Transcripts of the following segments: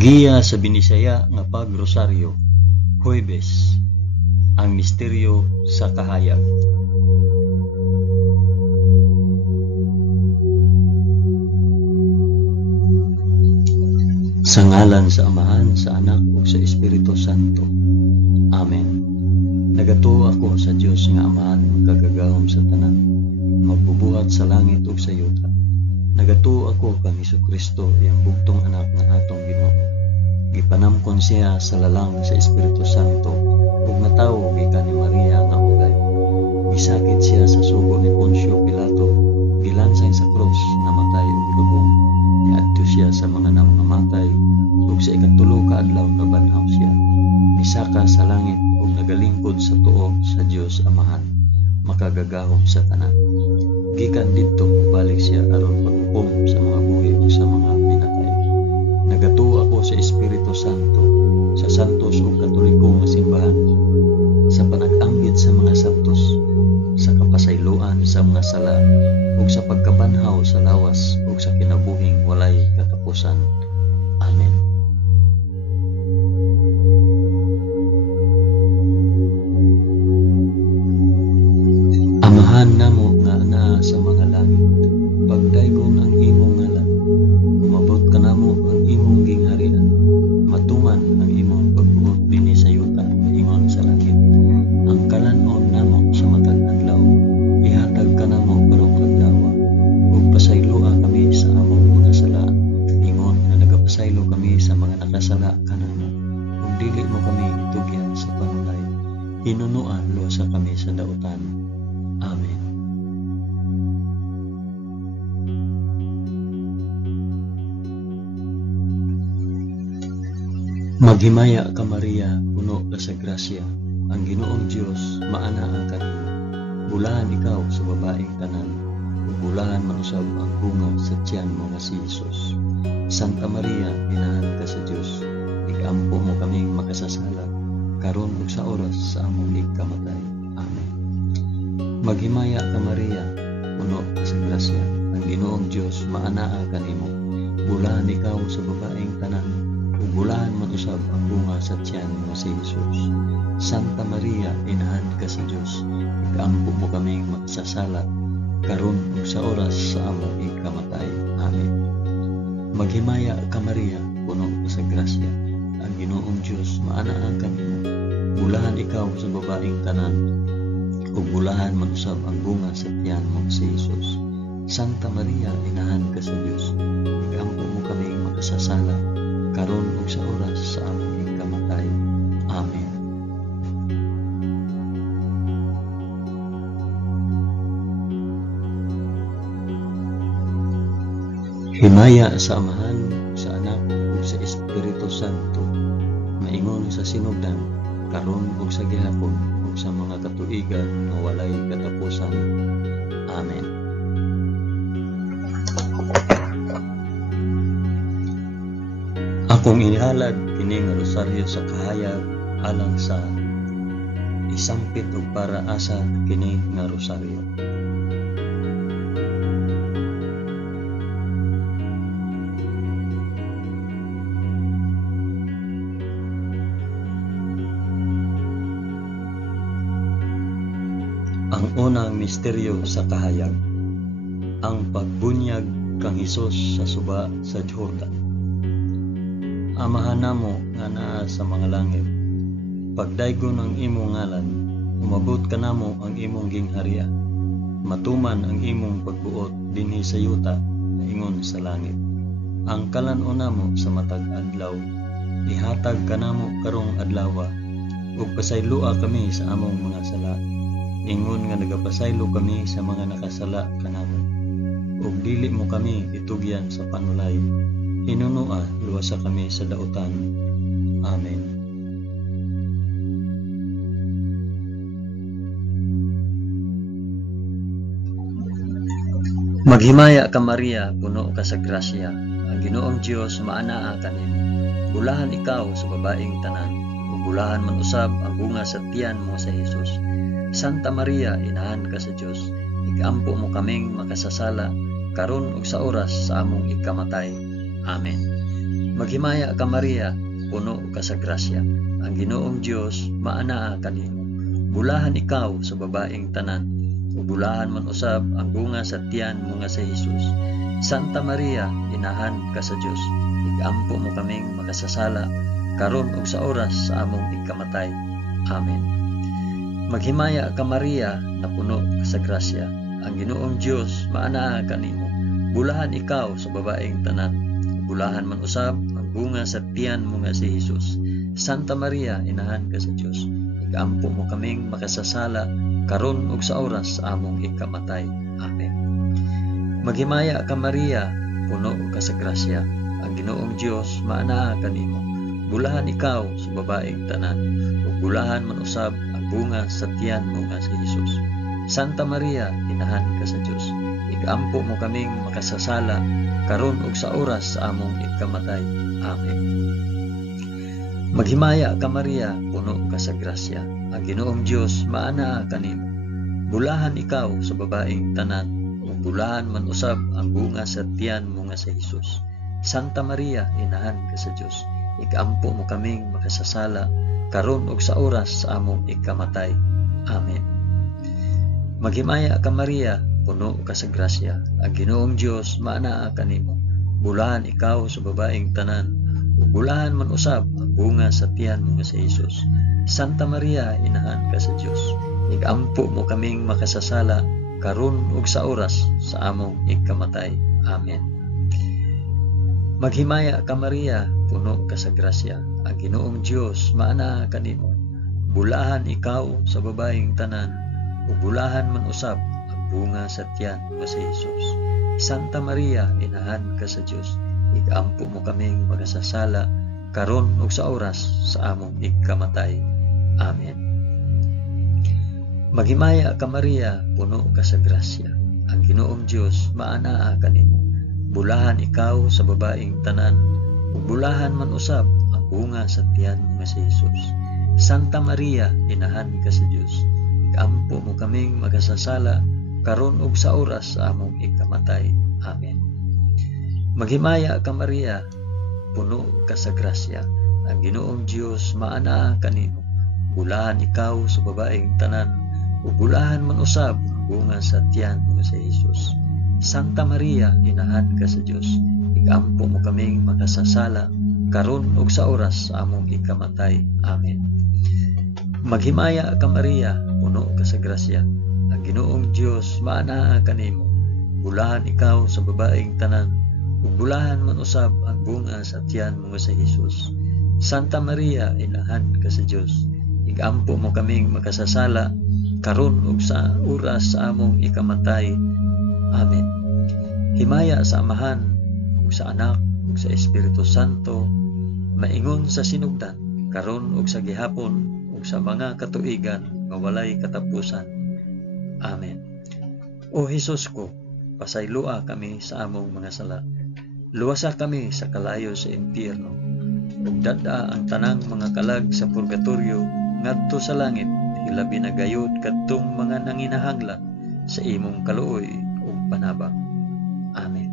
Pagiya sa binisaya nga pagrosaryo, Huwebes, ang misteryo sa kahayag. Sa ngalan sa Amahan, sa Anak ug sa Espiritu Santo. Amen. Nagatuo ako sa Dios nga Amahan magkagagahom sa tanan, magbubuhat sa langit ug sa yuta. Nagatuo ako kang Hesukristo, iyang bugtong anak nga atong Ginoo. Gipanamkon siya sa lalang sa Espiritu Santo ug natawo gikan ni Maria nga ugay. Gisakit siya sa sugo ni Poncio Pilato, gilansay sa krus, namatay ug gilubong. Niadto siya sa mga namamatay ug sa ikatulo ka adlaw nabanhaw siya. Misaka sa langit ug nagalingkod sa tuo sa Dios Amahan, makagagahom sa tanan. Gikan didto balik siya aron paghukom sa mga buhi ug sa mga pinatay. Nagatuo ako sa Espiritu Santo, sa santos ug katoliko nga simbahan, sa panag-anggid sa mga santos, sa kapasayloan sa mga sala, ug sa pagkabanhaw sa lawas ug sa kinabuhing walay katapusan. Amen. Amahan namo nga naa sa mga langit, pagdaygon ang imong ngalan, umabot ka namo ang imong gingharian, matuman ang imong pagbuot dinhi sa yuta, ingon sa langit. Ang kalanon namo sa matag adlaw, ihatag ka namo karong adlaw, ug pasayloa kami sa among mga sala, ingon nga nagapasaylo kami sa mga nakasala kanamo, ug dili mo kami tugyan sa panulay, hinunuan luwasa kami sa dautan. Amen. Maghimaya ka Maria, puno ka sa grasya, ang Ginoong Dios maana ang kanimo. Bulahan ikaw sa babaeng tanan, ug bulahan manusab ang bunga sa tiyan mo nga si Jesus. Santa Maria, inahan ka sa Dios, igampo mo kaming makasasala, karon ug sa oras sa among ikamatay. Amen. Maghimaya ka Maria, puno ka sa grasya, ang Ginoong Dios maana ang kanimo. Bulahan ikaw sa babaeng tanan, ug bulahan manusab ang bunga sa tiyan mo si Jesus. Santa Maria, inahan ka sa Dios, igampo mo kaming makasasala, karon ug sa oras sa among ikamatay. Amen. Maghimaya ka Maria, puno ka sa grasya, ang Ginoong Dios maana ang kanimo. Bulahan ikaw sa babaeng tanan, ug bulahan manusab ang bunga sa tiyan mo si Jesus. Santa Maria, inahan ka sa Dios, igampo mo kaming makasasala, karon ug sa oras sa among ikamatay. Amen. Himaya sa Amahan, sa Anak ug sa Espiritu Santo, maingon sa sinugdan, karon ug sa gihapon ug sa mga katuigan nga walay katapusan. Amen. Akong inihalad kini nga rosaryo sa kahayag alang sa isampit ug para asa kini nga rosaryo. Ang unang misteryo sa kahayag, ang pagbunyag kang Hesus sa suba sa Jordan. Amahan namo nga naa sa mga langit, pagdaygon ang imong ngalan, umabot ka namo ang imong gingharian, matuman ang imong pagbuot dinhi sa yuta, ingon sa langit. Ang kalanon namo sa matag adlaw, ihatag ka namo karong adlaw, ug pasayloa kami sa among mga sala, ingon nga nagapasaylo kami sa mga nakasala kanamo, ug dili mo kami itugyan sa panulay, hinunua luwasa kami sa dautan. Amen. Maghimaya ka Maria, puno ka sa grasya, ang Ginoong Dios maana ang kanimo. Bulahan ikaw sa babaeng tanan, ug bulahan man usab ang bunga sa tiyan mo sa Jesus. Santa Maria, inahan ka sa Dios, igampo mo kaming makasasala, karon ug sa oras sa among ikamatay. Amen. Maghimaya ka Maria, puno ka sa grasya. Ang Ginoong Dios maanaa kanimo. Bulahan ikaw sa babaeng tanan, ug bulahan man usab ang bunga sa tiyan mo nga si Hesus. Santa Maria, inahan ka sa Dios, igampo mo kaming makasasala karon ug sa oras sa among ikamatay. Amen. Maghimaya ka Maria, na puno ka sa grasya. Ang Ginoong Dios maanaa kanimo. Bulahan ikaw sa babaeng tanan, bulahan man usab ang bunga sa tiyan mo nga si Hesus. Santa Maria, inahan ka sa Dios, igampo mo kaming makasasala karon ug sa oras sa among ikamatay. Amen. Maghimaya ka Maria, puno ka sa grasya. Ang Ginoong Dios maanaa kanimo. Bulahan ikaw sa babaeng tanan, ug bulahan man usab ang bunga sa tiyan mo nga si Hesus. Santa Maria, inahan ka sa Dios, igampo mo kaming makasasala karon ug sa oras sa among ikamatay. Amen. Maghimaya ka Maria, puno ka sa grasya. Ang Ginoong Dios maanaa kanimo. Bulahan ikaw sa babaeng tanan, ug bulahan man usab ang bunga sa tiyan mo nga si Hesus. Santa Maria, inahan ka sa Dios, igampo mo kaming makasasala karon ug sa oras sa among ikamatay. Amen. Maghimaya ka Maria, puno ka sa grasya. Ang Ginoong Dios maanaa kanimo. Bulahan ikaw sa babaeng tanan, ug bulahan man usab ang bunga sa tiyan mo nga si Hesus. Santa Maria, inahan ka sa Dios, igampo mo kaming makasasala karon ug sa oras sa among ikamatay. Amen. Maghimaya ka Maria, puno ka sa grasya. Ang Ginoong Dios maanaa kanimo. Bulahan ikaw sa babaeng tanan, ug bulahan man usab ang bunga sa tiyan mo si Hesus. Santa Maria, inahan ka sa Dios, igampo mo kaming makasasala karon ug sa oras sa among ikamatay. Amen. Maghimaya ka Maria, puno ka sa grasya. Ang Ginoong Dios maanaa kanimo. Bulahan ikaw sa babaeng tanan, ug bulahan man usab ang bunga sa tiyan mo nga si Hesus. Santa Maria, inahan ka sa Dios, igampo mo kaming makasasala karon ug sa oras sa among ikamatay. Amen. Maghimaya ka Maria, puno ka sa grasya. Ang Ginoong Dios maanaa kanimo. Bulahan ikaw sa babaeng tanan, ug bulahan man usab ang bunga sa tiyan mo sa Hesus. Santa Maria, inahan ka sa Dios, igampo mo kaming makasasala karon ug sa oras sa among ikamatay. Amen. Maghimaya ka Maria, puno ka sa grasya. Ang Ginoong Dios maanaa kanimo. Bulahan ikaw sa babaeng tanan, ug bulahan man usab ang bunga sa tiyan mo sa Hesus. Santa Maria, inahan ka sa Dios, igampo mo kaming makasasala karon ug sa oras sa among ikamatay. Amen. Himaya sa Amahan, ug sa Anak, ug sa Espiritu Santo, maingon sa sinugdan, karon ug sa gihapon, ug sa mga katuigan nga walay katapusan. Amen. O Hesus ko, pasaylua kami sa among mga sala. Luwasa kami sa kalayo sa impyerno, ug dada ang tanang mga kalag sa purgatorio ngadto sa langit, hilabi na gayud kadtong mga nanginahanglan sa imong kaluoy ug panabang. Amen.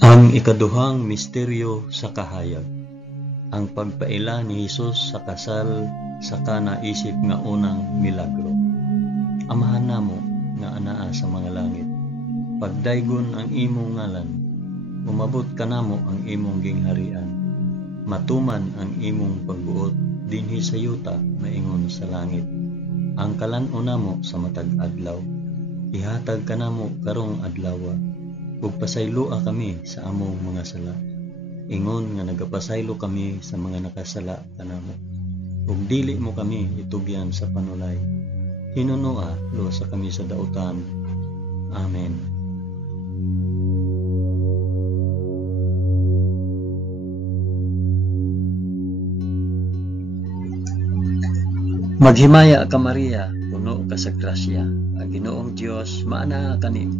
Ang ikaduhang misteryo sa kahayag, ang pagpaila ni Hesus sa kasal sa kanaisip nga unang milagro. Amahan namo nga anaa sa mga langit, pagdaygon ang imong ngalan, umabot kanamo ang imong gingharian, matuman ang imong pagbuot dinhi sa yuta maingon sa langit. Ang kalan-o namo sa matag adlaw, ihatag kanamo karong adlawa, ug pasaylua kami sa among mga sala. Ingon nga nagapasaylo kami sa mga nakasala kanamo, ug dili mo kami itugyan sa panulay. Hinunoa luwasa kami sa dautan. Amen. Maghimaya ka Maria, puno ka sa grasya. Ang Ginoong Dios maanaa kanimo.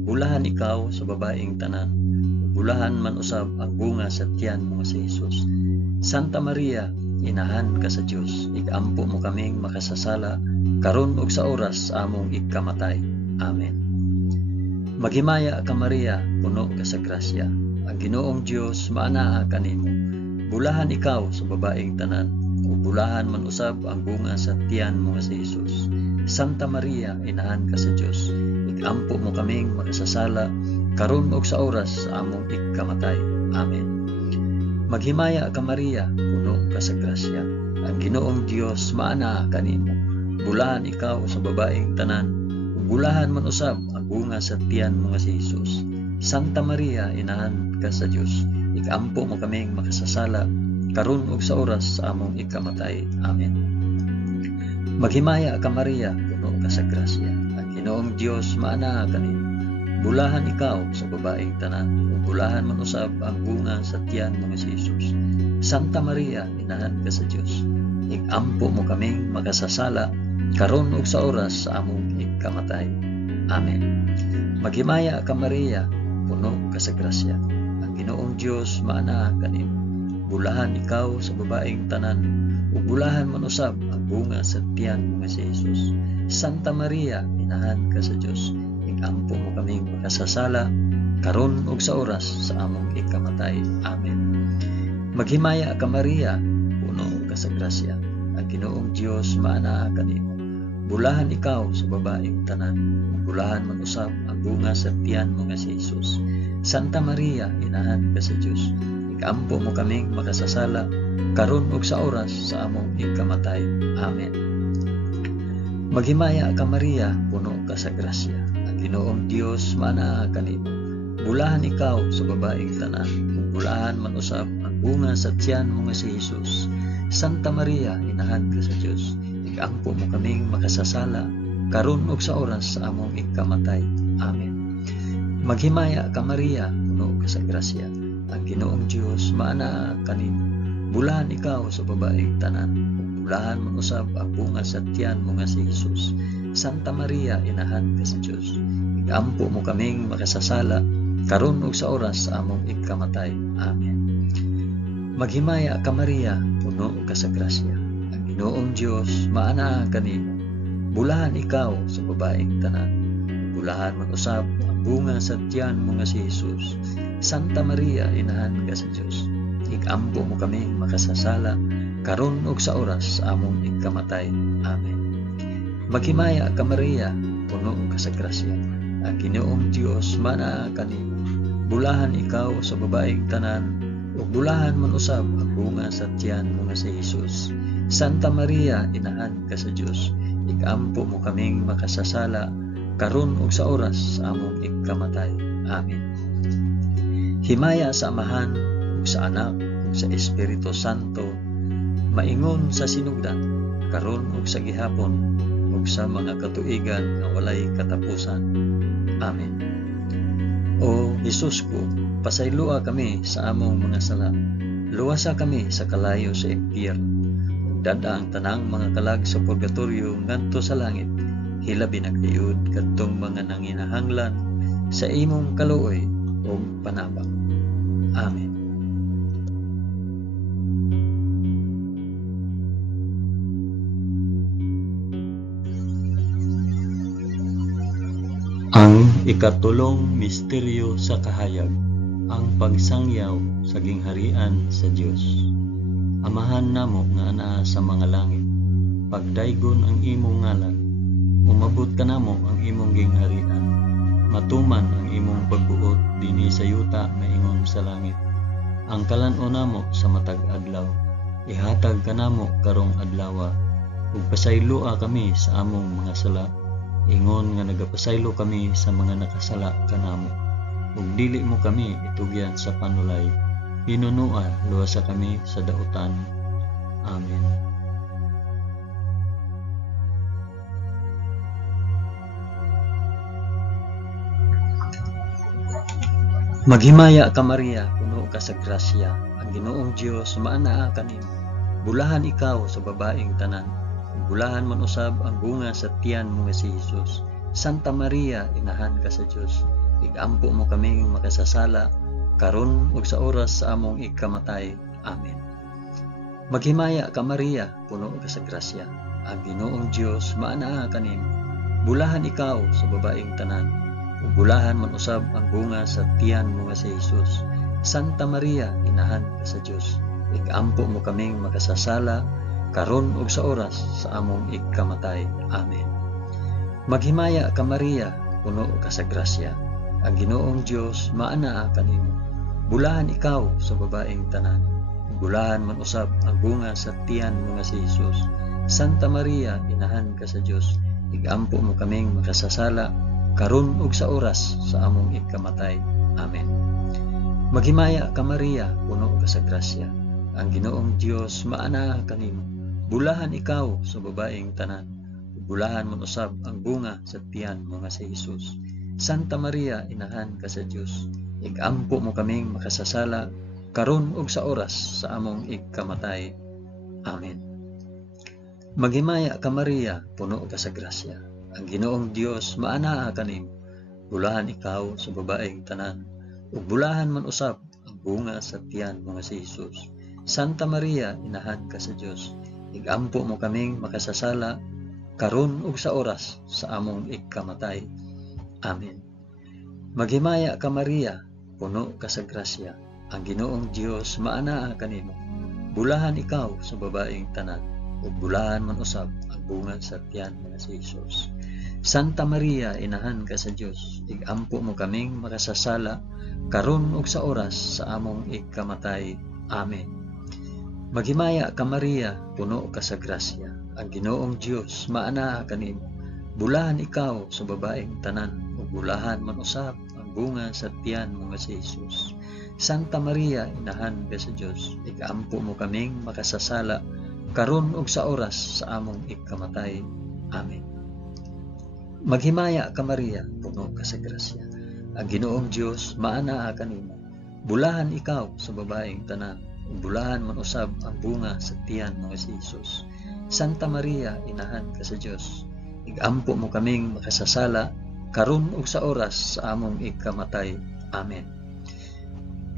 Bulahan ikaw sa babaeng tanan, bulahan man usab ang bunga sa tiyan mo si Hesus. Santa Maria, inahan ka sa Dios, igampo mo kaming makasasala, karon ug sa oras sa among ikamatay. Amen. Maghimaya ka Maria, puno ka sa grasya. Ang Ginoong Dios maanaa kanimo. Bulahan ikaw sa babaeng tanan, ug bulahan man usab ang bunga sa tiyan mo nga si Jesus. Santa Maria, inahan ka sa Dios, igampo mo kaming makasasala, karon ug sa oras sa among ikamatay. Amen. Maghimaya ka Maria, puno ka sa grasya. Ang Ginoong Dios maanaa kanimo. Bulahan ikaw sa babaeng tanan, ug bulahan man usab ang bunga sa tiyan mo nga si Jesus. Santa Maria, inahan ka sa Dios, igampo mo kaming makasasala, karon ug sa oras sa among ikamatay. Amen. Maghimaya ka Maria, puno ka sa grasya. Ang Ginoong Dios maanaa kanimo. Bulahan ikaw sa babaeng tanan, ug bulahan man usab ang bunga sa tiyan mo nga si Jesus. Santa Maria, inahan ka sa Dios, igampo mo kaming makasasala, karon ug sa oras sa among ikamatay. Amen. Maghimaya ka Maria, puno ka sa grasya. Ang Ginoong Dios maanaa kanimo. Bulahan ikaw sa babaeng tanan, ug bulahan man usab ang bunga sa tiyan mo nga si Jesus. Santa Maria, inahan ka sa Dios, igampo mo kaming makasasala, karon ug sa oras sa among ikamatay. Amen. Maghimaya ka Maria, puno ka sa grasya. Ang Ginoong Dios maanaa kanimo. Bulahan ikaw sa babaeng tanan, ug bulahan man usab ang bunga sa tiyan mo nga si Jesus. Santa Maria, inahan ka sa Dios, igampo mo kaming makasasala, karon ug sa oras sa among ikamatay. Amen. Maghimaya ka Maria, puno ka sa grasya. Ang Ginoong Dios maanaa kanimo. Bulahan ikaw sa babaeng tanan, ug bulahan man usab ang bunga sa tiyan mo nga si Jesus. Santa Maria, inahan ka sa Dios, igampo mo kaming makasasala, karon ug sa oras sa among ikamatay. Amen. Maghimaya ka Maria, puno ka sa grasya. Ang Ginoong Dios maanaa kanimo. Bulahan ikaw sa babaeng tanan, ug bulahan man usab ang bunga sa tiyan mo nga si Jesus. Santa Maria, inahan ka sa Dios, igampo mo kaming makasasala, karon ug sa oras sa among ikamatay. Amen. Maghimaya ka Maria, puno ka sa grasya. Ang Ginoong Dios maanaa kanimo. Bulahan ikaw sa babaeng tanan, ug bulahan man usab ang bunga sa tiyan mo nga si Jesus. Santa Maria, inahan ka sa Dios, igampo mo kaming makasasala, karon ug sa oras sa among ikamatay. Amen. Maghimaya ka Maria, puno ka sa grasya. Ang Ginoong Dios maanaa kanimo. Bulahan ikaw sa babaeng tanan, ug bulahan man usab ang bunga sa tiyan mo nga si Jesus. Santa Maria, inahan ka sa Dios, igampo mo kaming makasasala, karon ug sa oras sa among ikamatay. Amen. Himaya sa Amahan, ug sa Anak, ug sa Espiritu Santo, maingon sa sinugdan, karon ug sa gihapon, ug sa mga katuigan nga walay katapusan. Amen. O Jesus ko, pasaylua kami sa among mga sala. Luwasa kami sa kalayo sa impyerno. Ug dada ang tanang mga kalag sa purgatorio ngadto sa langit. Hilabi na kayud kadtong mga nanginahanglan sa imong kaluoy ug panabang. Amen. Ang ikatulong misteryo sa kahayag, ang pagsangyaw sa gingharian sa Dios. Amahan namo nga anaa sa mga langit, pagdaygon ang imong ngalan, umabot ka namo ang imong gingharian, matuman ang imong pagbuot dinhi sa yuta maingon sa langit. Ang kalan-o namo sa matag adlaw, ihatag ka namo karong adlaw, ug pasaylua kami sa among mga sala, ingon nga nagapasaylo kami sa mga nakasala kanamo, ug dili mo kami itugyan sa panulay, pinunuan luwasa kami sa dautan. Amen. Maghimaya ka Maria, puno ka sa grasya. Ang Ginoong Dios maanaa kanimo. Bulahan ikaw sa babaeng tanan, bulahan man usab ang bunga sa tiyan mo nga si Jesus. Santa Maria, inahan ka sa Dios, igampo mo kaming makasasala, karon ug sa oras sa among ikamatay. Amen. Maghimaya ka Maria, puno ka sa grasya. Ang Ginoong Dios maanaa kanimo. Bulahan ikaw sa babaeng tanan. Ug bulahan man usab ang bunga sa tiyan mo nga si Hesus. Santa Maria, inahan ka sa Dios. Igampo mo kaming makasasala karon ug sa oras sa among ikamatay. Amen. Maghimaya ka Maria, puno ka sa grasya. Ang Ginoong Dios maanaa kanimo. Bulahan ikaw sa babaeng tanan. Bulahan man usab ang bunga sa tiyan mo nga si Hesus. Santa Maria, inahan ka sa Dios. Igampo mo kaming makasasala karon ug sa oras sa among ikamatay. Amen. Maghimaya ka Maria, puno ka sa grasya. Ang Ginoong Dios maanaa kanimo. Bulahan ikaw sa babaeng tanan. Bulahan man usab ang bunga sa tiyan mo nga si Hesus. Santa Maria, inahan ka sa Dios. Igampo mo kaming makasasala karon ug sa oras sa among ikamatay. Amen. Maghimaya ka Maria, puno ka sa grasya. Ang Ginoong Dios maanaa kanimo. Bulahan ikaw sa babaeng tanan. Ug bulahan man usab ang bunga sa tiyan mo nga si Hesus. Santa Maria, inahan ka sa Dios. Igampo mo kaming makasasala karon ug sa oras sa among ikamatay. Amen. Maghimaya ka Maria, puno ka sa grasya. Ang Ginoong Dios maanaa kanimo. Bulahan ikaw sa babaeng tanan. Ug bulahan man usab ang bunga sa tiyan mo nga si Hesus. Santa Maria, inahan ka sa Dios. Igampo mo kaming makasasala karon ug sa oras sa among ikamatay. Amen. Maghimaya ka Maria, puno ka sa grasya. Ang Ginoong Dios maanaa kanimo. Bulahan ikaw sa babaeng tanan. Ug bulahan man usab ang bunga sa tiyan mo nga si Hesus. Santa Maria, inahan ka sa Dios. Igampo mo kaming makasasala karon ug sa oras sa among ikamatay. Amen. Maghimaya ka Maria, puno ka sa grasya. Ang Ginoong Dios maanaa kanimo. Bulahan ikaw sa babaeng tanan. Bulahan man usab ang bunga sa tiyan mo nga si Hesus. Santa Maria, inahan ka sa Dios. Igampo mo kaming makasasala karon ug sa oras sa among ikamatay. Amen.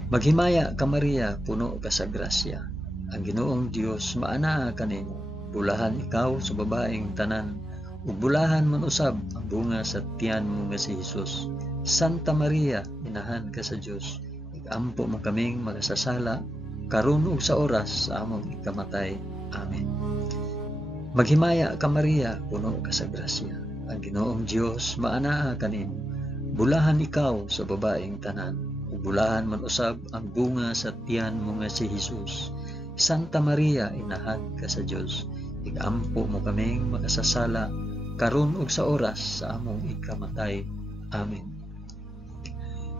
Maghimaya ka Maria, puno ka sa grasya. Ang Ginoong Dios maanaa kanimo. Bulahan ikaw sa babaeng tanan. Ug bulahan man usab ang bunga sa tiyan mo nga si Hesus. Santa Maria, inahan ka sa Dios. Igampo mo kaming makasasala karon ug sa oras sa among ikamatay. Amen. Maghimaya ka Maria, puno ka sa grasya. Ang Ginoong Dios maanaa kanimo. Bulahan ikaw sa babaeng tanan. Ug bulahan man usab ang bunga sa tiyan mo nga si Hesus. Santa Maria, inahan ka sa Dios. Igampo mo kaming makasasala karon ug sa oras sa among ikamatay. Amen.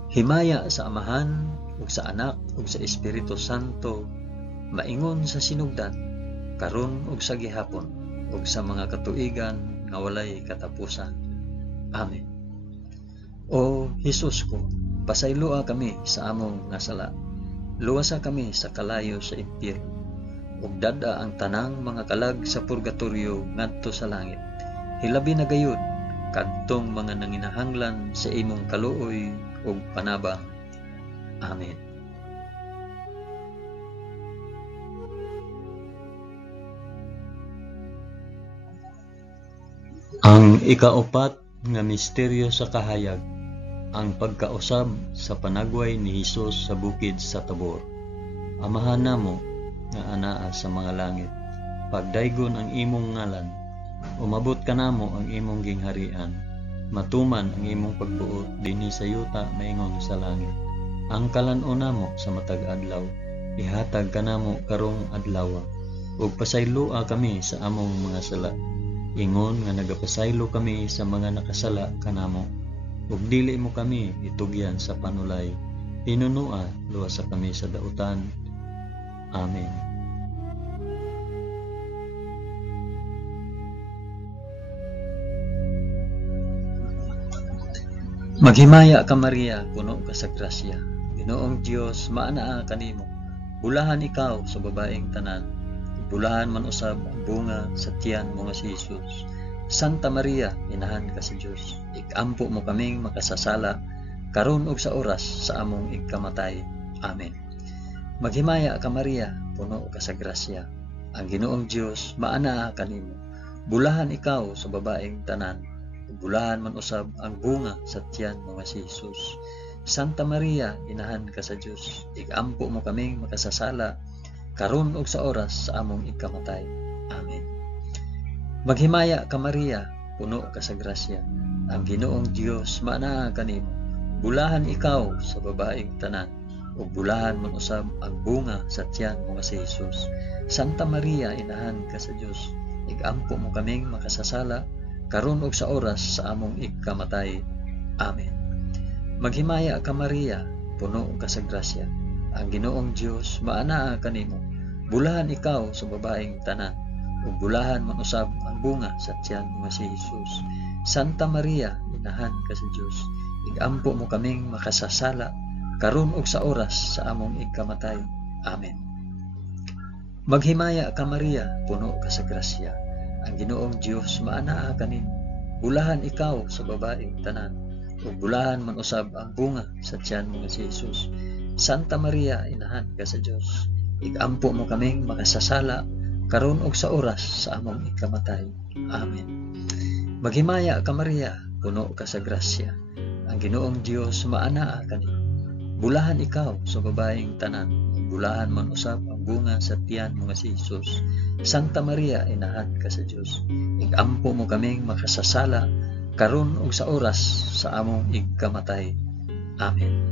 Himaya sa Amahan ug sa Anak ug sa Espiritu Santo, maingon sa sinugdan, karon ug sa gihapon, ug sa mga katuigan nga walay katapusan. Amen. O Hesus ko, pasayloa kami sa among nga sala. Luwasa kami sa kalayo sa impyerno, ug dada ang tanang mga kalag sa purgatorio ngadto sa langit. Hilabi na gayud kadtong mga nanginahanglan sa imong kaluoy ug panabang. Amen. Ang ikaapat nga misteryo sa kahayag, ang pagkausab sa panagway ni Hesus sa bukid sa Tabor. Amahan namo nga anaa sa mga langit, pagdaygon ang imong ngalan, umabot ka namo ang imong gingharian, matuman ang imong pagbuot dinhi sa yuta maingon sa langit. Ang kalan-o namo sa matag adlaw, ihatag ka namo karong adlaw, ug pasayloa kami sa among mga sala, ingon nga nagapasaylo kami sa mga nakasala kanamo, ug dili mo kami itugyan sa panulay, tinunua luwasa kami sa dautan. Amen. Maghimaya ka Maria, puno ka sa grasya. Ginoong Dios maanaa kanimo. Bulahan ikaw sa babaeng tanan. Bulahan man usab ang bunga sa tiyan mo nga si Hesus. Santa Maria, inahan ka sa Dios. Igampo mo kaming makasasala karon ug sa oras sa among ikamatay. Amen. Maghimaya ka Maria, puno ka sa grasya. ang Ginoong Dios maanaa kanimo. Bulahan ikaw sa babaeng tanan, ug bulahan man usab ang bunga sa tiyan mo nga si Jesus. Santa Maria, inahan ka sa Dios, igampo mo kaming makasasala karon ug sa oras sa among ikamatay. Amen. Maghimaya ka Maria, puno ka sa grasya, ang Ginoong Dios maanaa kanimo. Bulahan ikaw sa babaeng tanan, ug bulahan man usab ang bunga sa tiyan mo nga si Jesus. Santa Maria, inahan ka sa Dios, igampo mo kaming makasasala karon ug sa oras sa among ikamatay. Amen. Maghimaya ka Maria, puno ka sa grasya, ang Ginoong Dios maanaa kanimo. Bulahan ikaw sa babaeng tanan, ug bulahan man usab ang bunga sa tiyan mo nga si Jesus. Santa Maria, inahan ka sa Dios, igampo mo kaming makasasala karon ug sa oras sa among ikamatay. Amen. Maghimaya ka Maria, puno ka sa grasya, ang Ginoong Dios maanaa kanimo. Bulahan ikaw sa babaeng tanan, ug bulahan man usab ang bunga sa tiyan mo nga si Jesus. Santa Maria, inahan ka sa Dios, igampo mo kaming makasasala karon ug sa oras sa among ikamatay. Amen. Maghimaya ka Maria, puno ka sa grasya, ang Ginoong Dios maanaa kanimo. Bulahan ikaw sa babaeng tanan, bulahan man usab ang bunga sa tiyan mo nga si Jesus. Santa Maria, inahan ka sa Dios, igampo mo kaming makasasala karon ug sa oras sa among ikamatay. Amen.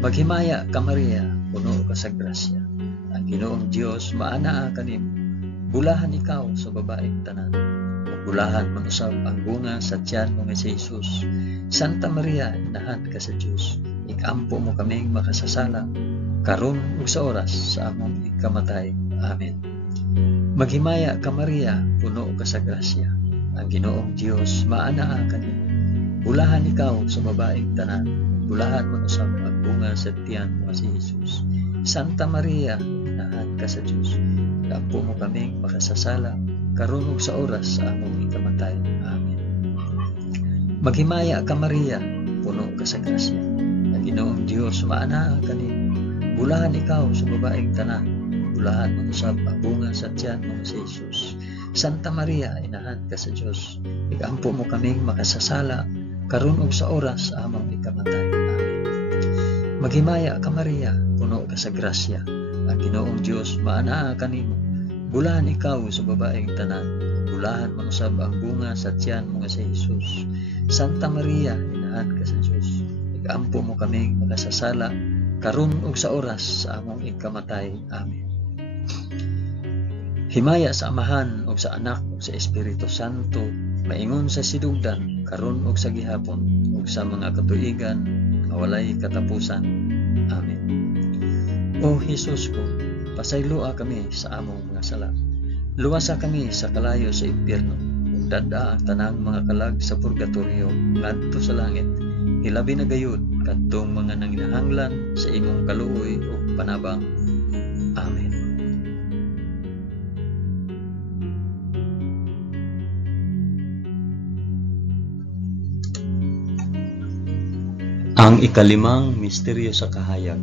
Maghimaya ka Maria, puno ka sa grasya, ang Ginoong Dios maanaa kanimo. Bulahan ikaw sa babaeng tanan, ug bulahan man usab ang bunga sa tiyan mo nga si Jesus. Santa Maria, inahan ka sa Dios, igampo mo kaming makasasala karon ug sa oras sa among ikamatay. Amen. Maghimaya ka Maria, puno ka sa grasya, ang Ginoong Dios maanaa kanimo. Bulahan ikaw sa babaeng tanan, bulahan man usab ang bunga sa tiyan mo si Jesus. Santa Maria, inahan ka sa Dios, igampo mo kaming makasasala karon ug sa oras sa among ikamatay. Amen. Maghimaya ka Maria, puno ka sa grasya, ang Ginoong Dios maanaa kanimo. Bulahan ikaw sa babaeng tanan, bulahan man usab ang bunga sa tiyan mo si Jesus. Santa Maria, inahan ka sa Dios, igampo mo kaming makasasala karon ug sa oras sa among ikamatay. Amen. Maghimaya ka Maria, puno ka sa grasya, ang Ginoong Dios maanaa kanimo. Bulahan ikaw sa babaeng tanan, bulahan man usab ang bunga sa tiyan mo si Jesus. Santa Maria, inahan ka sa Dios, igampo mo kaming makasasala karon ug sa oras sa among ikamatay. Amen. Himaya sa Amahan ug sa Anak ug sa Espiritu Santo, maingon sa sidugdan karon ug sa gihapon ug sa mga katuigan nga walay katapusan. Amen. O Jesus ko, pasayloa kami sa among mga sala. Luwasa kami sa kalayo sa impyerno, ug dada ang tanang mga kalag sa purgatorio ngadto sa langit. Hilabi na gayud kadtong mga nanginahanglan sa imong kaluoy ug panabang. Amen. Ang ikalimang misteryo sa kahayag,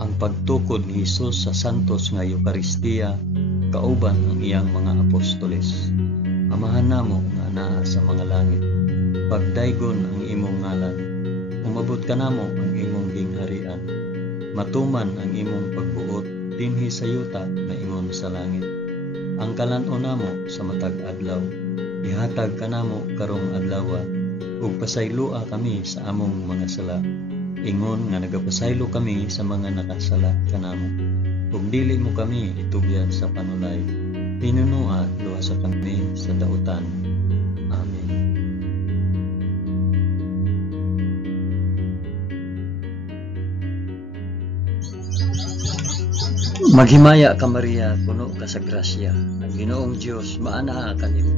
ang pagtukod ni Hesus sa santos nga Eucharistia kauban ang iyang mga apostoles. Amahan namo nga naa sa mga langit, pagdaygon ang imong ngalan, umabot ka namo ang imong gingharian, matuman ang imong pagbuot dinhi sa yuta na ingon sa langit. Ang kalan-on namo sa matag adlaw, ihatag ka namo karong adlawa, ug pasayloa kami sa among mga sala, ingon nga nagapasaylo kami sa mga nakasala kanamo, ug dili mo kami itugyan sa panulay, pinunua luwasa kami sa dautan. Amen. Maghimaya ka Maria, puno ka sa grasya, ang Ginoong Dios maanaa kanimo.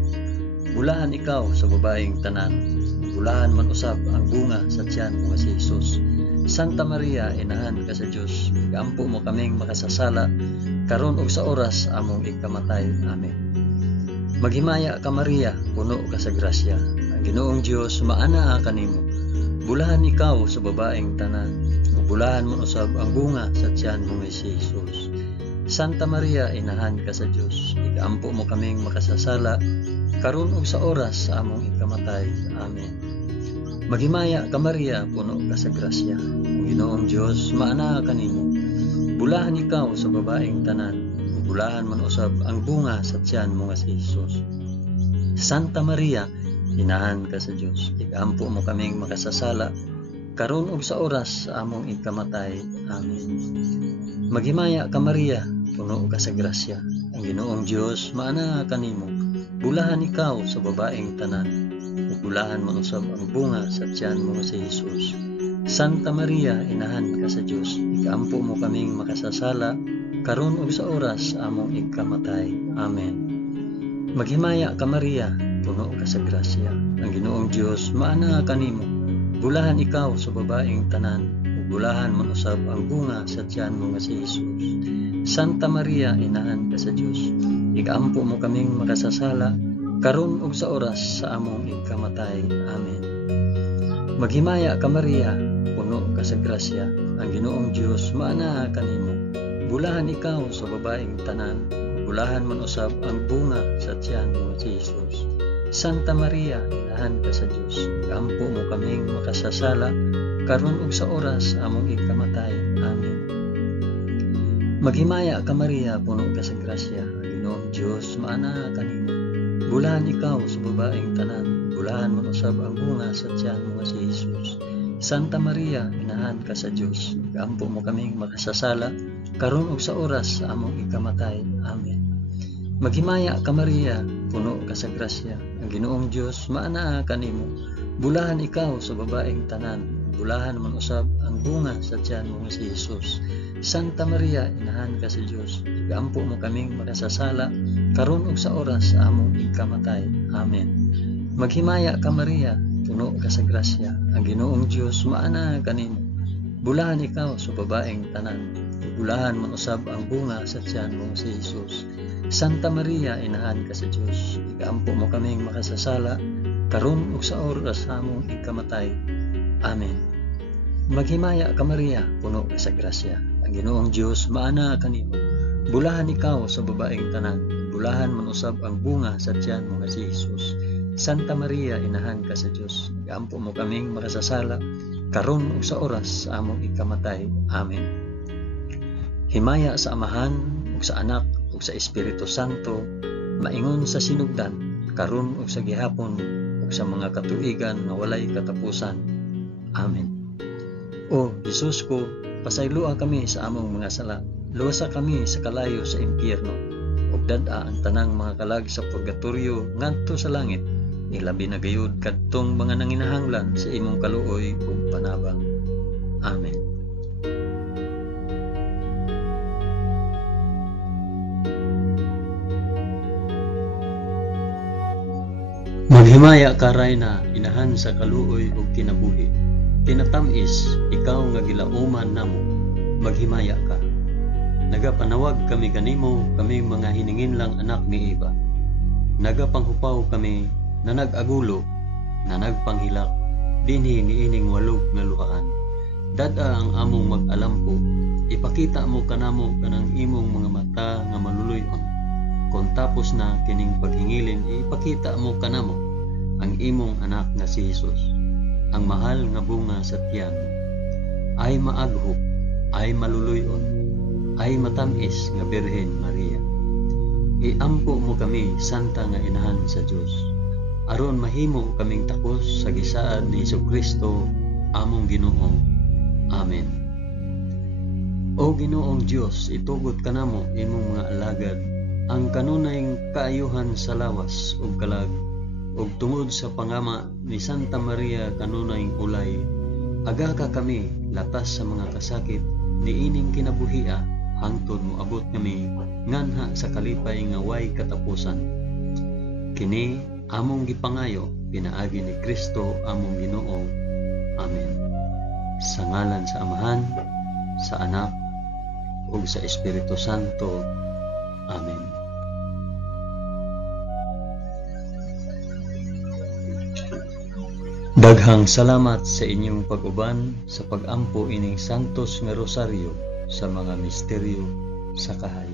Bulahan ikaw sa babaeng tanan, bulahan man usab ang bunga sa tiyan mo si Jesus. Santa Maria, inahan ka sa Dios, igampo mo kaming makasasala karon ug sa oras among ikamatay. Amen. Maghimaya ka Maria, puno ka sa grasya, ang Ginoong Dios maanaa kanimo. Bulahan ikaw sa babaeng tanan, bulahan man usab ang bunga sa tiyan mo si Jesus. Santa Maria, inahan ka sa Dios, igaampo mo kaming makasasala, karon ug sa oras sa among ikamatay. Amen. Maghimaya ka Maria, puno ka sa grasya, ang Ginoong Dios maana kanimo. Bulahan ikaw sa babaeng tanan, bulahan man usab ang bunga sa tiyan mo nga si Jesus. Santa Maria, inahan ka sa Dios, igaampo mo kaming makasasala, karon ug sa oras sa among ikamatay. Amen. Maghimaya ka Maria, puno ka sa grasya, ang Ginoong Dios maana kanimo. Bulahan ikaw sa babaeng tanan, bulahan man usab ang bunga sa tiyan mo si Jesus. Santa Maria, inahan ka sa Dios, igaampo mo kaming makasasala, karon ug sa oras sa among ikamatay. Amen. Maghimaya ka Maria, puno ka sa grasya, ang Ginoong Dios maana kanimo. Bulahan ikaw sa babaeng tanan, bulahan man usab ang bunga sa tiyan mo nga si Jesus. Santa Maria, inahan ka sa Dios, igaampo mo kaming makasasala, karon ug sa oras sa among ikamatay. Amen. Maghimaya ka Maria, puno ka sa grasya, ang Ginoong Dios maana kanimo. Bulahan ikaw sa babaeng tanan, bulahan man usab ang bunga sa tiyan mo nga si Jesus. Santa Maria, inahan ka sa Dios, igaampo mo kaming makasasala, karon ug sa oras among ikamatay. Amen. Maghimaya ka Maria, puno ka sa grasya, ang Ginoong Dios maana kanimo. Bulahan ikaw sa babaeng tanan, bulahan man usab ang bunga sa tiyan mo nga si Jesus. Santa Maria, inahan ka sa Dios, igaampo mo kaming makasasala, karon ug sa oras sa among ikamatay. Amen. Maghimaya ka Maria, puno ka sa grasya, ang Ginoong Dios maana kanimo. Bulahan ikaw sa babaeng tanan, bulahan man usab ang bunga sa tiyan mo nga si Jesus. Santa Maria, inahan ka sa Dios, igaampo mo kaming makasasala, karon ug sa oras sa among ikamatay. Amen. Maghimaya ka Maria, puno ka sa grasya, ang Ginoong Dios maana kanimo. Bulahan ikaw sa babaeng tanan, bulahan man usab ang bunga sa tiyan mo nga si Jesus. Santa Maria, inahan ka sa Dios, igaampo mo kaming makasasala, karon ug sa oras sa among ikamatay. Amen. Maghimaya ka Maria, puno ka sa grasya, ang Ginoong Dios maana kanimo. Bulahan ikaw sa babaeng tanan, bulahan man usab ang bunga sa tiyan mo nga si Jesus. Santa Maria, inahan ka sa Dios, igaampo mo kaming makasasala, karon ug sa oras sa among ikamatay. Amen. Himaya sa Amahan ug sa Anak ug sa Espiritu Santo, maingon sa sinugdan, karon ug sa gihapon ug sa mga katuigan nga walay katapusan. Amen. O Jesus ko, pasaylua kami sa among mga sala, luwasa kami sa kalayo sa impyerno, ug dad-a ang tanang mga kalag sa purgatorio ngadto sa langit, ilabi na gayud kadtong mga nanginahanglan sa imong kaluoy ug panabang. Amen. Maghimaya ka Rayna, inahan sa kaluoy ug kinabuhi. Tinatamis, ikaw nga gilauman namo, maghimaya ka. Nagapanawag kami kanimo, kami mga hiningin lang anak ni Eva. Nagapanghupaw kami, na nag-agulo, na nagpanghilak, dinhi niining walog nga luhaan. Dada ang among mag-alampo, ipakita mo kanamo kanang imong mga mata nga maluluyon. Kung tapos na kining paghingilin, ipakita mo kanamo ang imong anak nga si Jesus, ang mahal nga bunga sa tiyan. Ay maaghop, ay maluluyon, ay matamis nga Birhen Maria. Iampo mo kami, santa nga inahan sa Dios, aron mahimo kaming takos sa gisaad ni Jesucristo among Ginoo. Amen. O Ginoong Dios, itugot kanamo imong mga alagad ang kanunayng kaayuhan sa lawas ug kalag, ug tungod sa pangama ni Santa Maria kanunayng ulay, aga ka kami latas sa mga kasakit niining kinabuhia, hangtod moabot kami nganha sa kalipay nga way katapusan. Kini among gipangayo pinaagi ni Kristo among Ginoo. Amen. Sa ngalan sa Amahan, sa Anak, ug sa Espiritu Santo. Amen. Daghang salamat sa inyong pag-uban sa pag-ampo ining santos nga rosaryo sa mga misteryo sa kahayo.